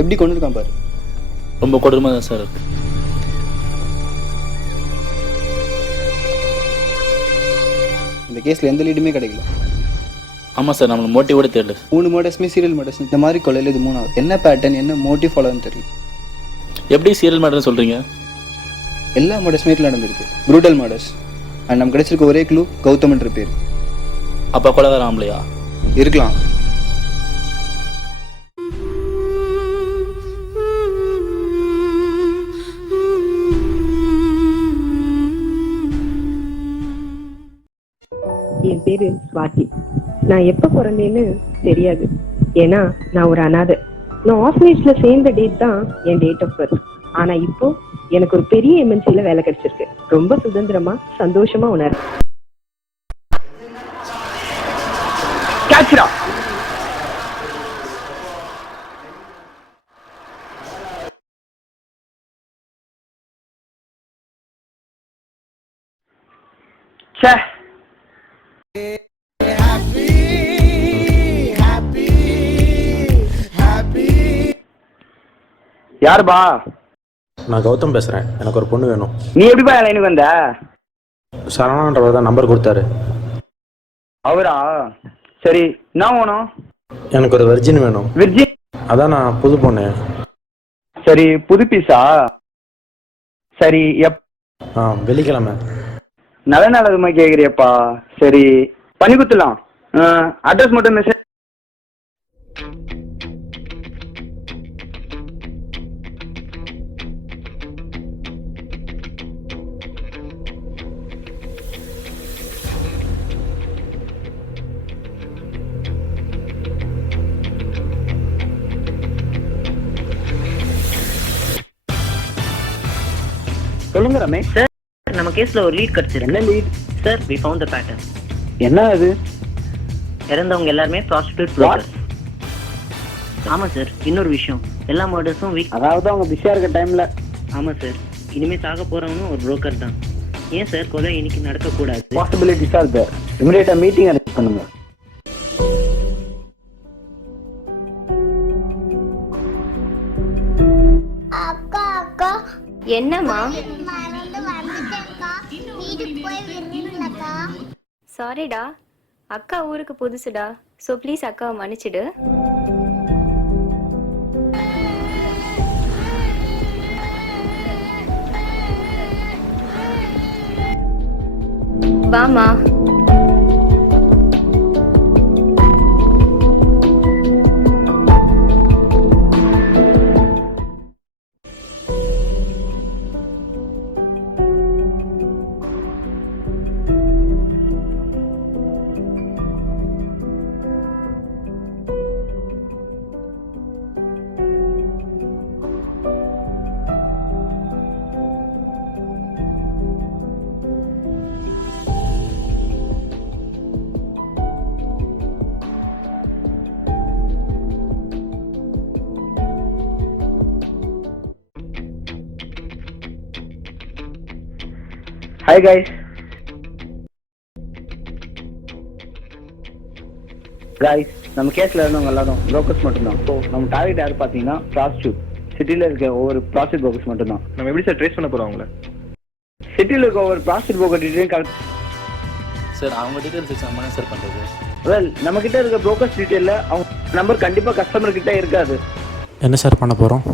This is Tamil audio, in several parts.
எப்படி கொண்டு இருக்கான் பாரு. ரொம்ப கொடூரமாக தான் சார் இருக்கு. இந்த கேஸில் எந்த லீடுமே கிடைக்கல. ஆமாம் சார், நம்மளுக்கு மோட்டிவ் கூட தெரியல. 3 மர்டர்ஸுமே சீரியல் மர்டர்ஸ். இந்த மாதிரி கொலையில் இது 3ஆவது. என்ன பேட்டர்ன், என்ன மோட்டிவ் ஃபாலோன்னு தெரியல. எப்படி சீரியல் மர்டர்னு சொல்கிறீங்க? எல்லா மர்டர்ஸுமே இதில் நடந்திருக்கு, ப்ரூட்டல் மர்டர்ஸ். அண்ட் நமக்கு கிடைச்சிருக்க ஒரே க்ளூ கௌதம்ன்ற பேர். அப்போ கொலைகார ஆம்பளையா இருக்கலாம். என் பேரு ஸ்வாதி. நான் எப்ப பிறந்தேன்னு தெரியாது, ஏன்னா நான் ஒரு அனாதை. நான் ஆர்ஃபனேஜ்ல சேர்ந்த டேட் தான் என் டேட் ஆஃப் பர்த். ஆனா இப்போ எனக்கு ஒரு பெரிய எம்என்சில வேலை கிடைச்சிருக்கு. ரொம்ப சுதந்திரமா சந்தோஷமா உணர்றேன். யாருப்பா? நான் கௌதம் பேசுகிறேன். எனக்கு ஒரு பொண்ணு வேணும். நீ எப்படிப்பா லைனுக்கு வந்த? சரவணன்றவர் தான் நம்பர் கொடுத்தாரு. அவரா? சரி, என்ன வேணும்? எனக்கு ஒரு வெர்ஜின் வேணும். விர்ஜின்? அதான் நான் புது பொண்ணு. சரி, புது பீஸா? சரி, வெள்ளிக்கிழமை. நல்லதுமா கேட்குறியப்பா. சரி, பண்ணி கொடுத்துலாம். அட்ரஸ் மட்டும் மெசேஜ். சொல்லுங்க ரமேஷ். சார், நம்ம கேஸ்ல ஒரு லீட் கிடைச்சிருக்கு. என்ன lead? Sir, we found the pattern. என்ன அது? இறந்தவங்க எல்லாருமே ப்ராஸ்டிடியூட் brokers. ஆமா சார், இன்னொரு விஷயம், எல்லா மர்டர்ஸும் அதாவது அவங்க பிஸியா இருக்க டைம்ல. ஆமா சார், இனிமே சாக போறவனும் ஒரு புரோக்கர் தான். ஏன் சார் கொலை இன்னைக்கு நடக்க கூடாது? Possibilities are there. இமிடியேட்டா மீட்டிங் அரேஞ்ச் பண்ணுங்க. அக்கா அக்கா என்னம்மா? சாரிடா, அக்கா ஊருக்கு புதுசுடா. ஸோ ப்ளீஸ் அக்காவை மன்னிச்சிடு. வாமா. Hi guys. நம்ம கேஸ்ல இருந்தவங்க எல்லாரும் புரோக்கர்ஸ் மட்டும்தான். ஸோ நம்ம டார்கெட் யாரு பார்த்தீங்கன்னா ப்ராஸ்டியூட். சிட்டியில் இருக்க ஒவ்வொரு ப்ராஸ்டியூட் புரோக்கர்ஸ் மட்டும்தான். நம்ம எப்படி சார் ட்ரேஸ் பண்ண போகிறோம் அவங்கள? சிட்டியில் இருக்க ஒவ்வொரு prostitute broker detail collect. Sir, அவங்க டீட்டெயில்ஸ் நம்ம என்ன சார் பண்ணுறது? வெல், நம்ம கிட்ட இருக்க புரோக்கர்ஸ் டீட்டெயிலில் அவங்க நம்பர் கண்டிப்பாக கஸ்டமர் கிட்ட இருக்காது. என்ன சார் பண்ண போகிறோம்?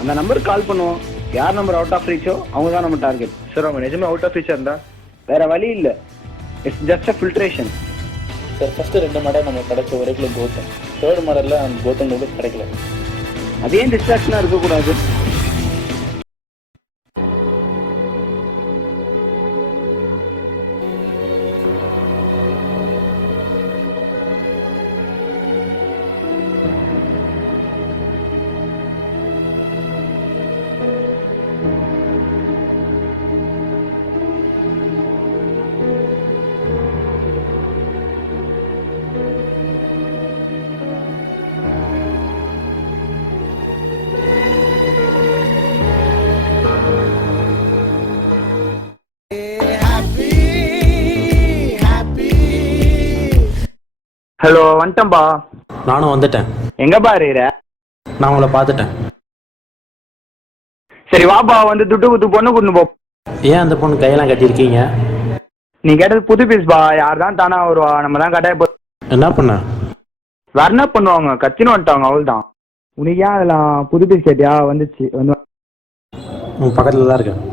அந்த நம்பருக்கு கால் பண்ணுவோம். யார் நம்பர் அவுட் ஆஃப் ரீச்சோ அவங்க தான் நம்ம டார்கெட். சார், அவங்க நிஜமே அவுட் ஆஃப் ரீச்சாக இருந்தால்? வேற வழி இல்லை. It's just a filtration. Sir, first 2 murder நமக்கு கிடைச்ச ஒரே கிலோ கௌதம். 3rd மர்டரில் அந்த கௌதம் கிடைக்கல. அதே டிஸ்ட்ராக்ஷனாக இருக்கக்கூடாது. ஹலோ, வந்துட்டேன்பா. நானும் வந்துட்டேன். எங்கப்பா இருக்கிற? நான் உங்களை பார்த்துட்டேன். சரி வாப்பா, வந்து துட்டு குத்து பொண்ணு கூட்டு போ. ஏன் அந்த பொண்ணு கையெல்லாம் கட்டியிருக்கீங்க? நீ கேட்டது புது பீஸ்பா, யார் தான் தானா வருவா, நம்ம தான் கட்டாய போ. என்ன பண்ண? வேற என்ன பண்ணுவாங்க, கத்தின்னு வந்துட்டாங்க, அவள் தான். உனக்கு ஏன் அதெல்லாம் புது பீஸ் கேட்டியா? வந்துச்சு வந்து. உன் பக்கத்தில் தான் இருக்கேன்.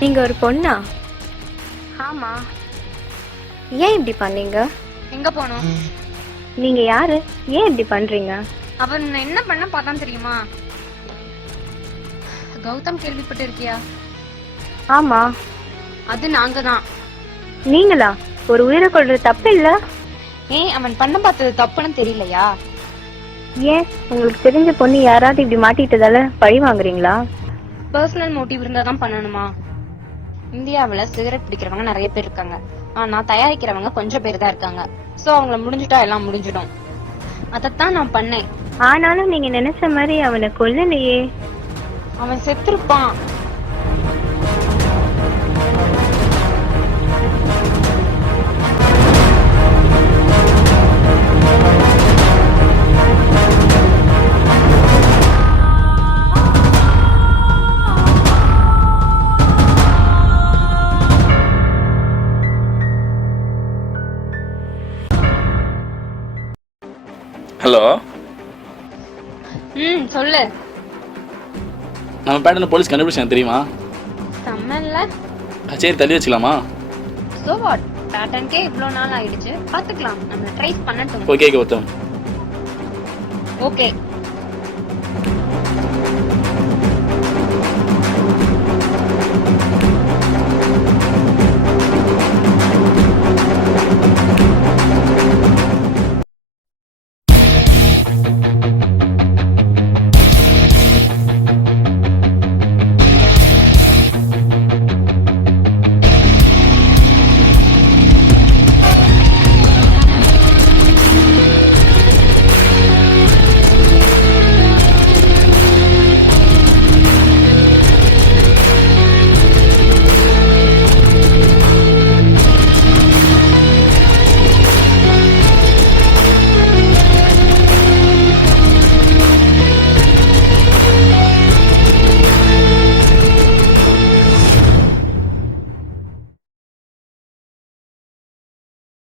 நீங்க ஒரு பொண்ணா? ஆமா. ஏன் இப்படி பண்ணீங்க? எங்க போனோம்? நீங்க யாரு? ஏன் இப்படி பண்றீங்க? அவன் என்ன பண்ண பார்த்தான் தெரியுமா? கௌதம் கேள்விப்பட்டு இருக்கியா? ஆமா. அது நாங்க தான். நீங்களா? ஒரு உயிரை கொள்றது தப்பு இல்ல? ஏன் அவன் பண்ண பார்த்தது தப்புன்னு தெரியலையா? ஏன் உங்களுக்கு தெரிஞ்ச பொண்ணு யாராவது இப்படி மாட்டிட்டதால பழி வாங்குறீங்களா? பர்சனல் மோட்டிவ் இருந்தா தான் பண்ணணுமா? இந்தியாவுல சிகரெட் பிடிக்கிறவங்க நிறைய பேர் இருக்காங்க, ஆனா தயாரிக்கிறவங்க கொஞ்சம் பேர் தான் இருக்காங்க. சோ அவங்கள முடிஞ்சுட்டா எல்லாம் முடிஞ்சிடும். அதத்தான் நான் பண்ணேன். ஆனாலும் நீங்க நினைச்ச மாதிரி அவனை கொல்லலையே. அவன் செத்துருப்பான். ஹலோ, சொல்லு. நம்ம பேட்டர்ன் போலீஸ் கண்டுபிடிச்சாங்க தெரியுமா? செம்மல்ல. சரி, தள்ளி வச்சுக்கலாமா? சோ வாட், பேட்டர்ன்கே இவ்வளோ நாள் ஆயிடுச்சு, பாத்துக்கலாம். நம்ம ட்ரை பண்ணட்டும். ஓகே கௌதம். ஓகே.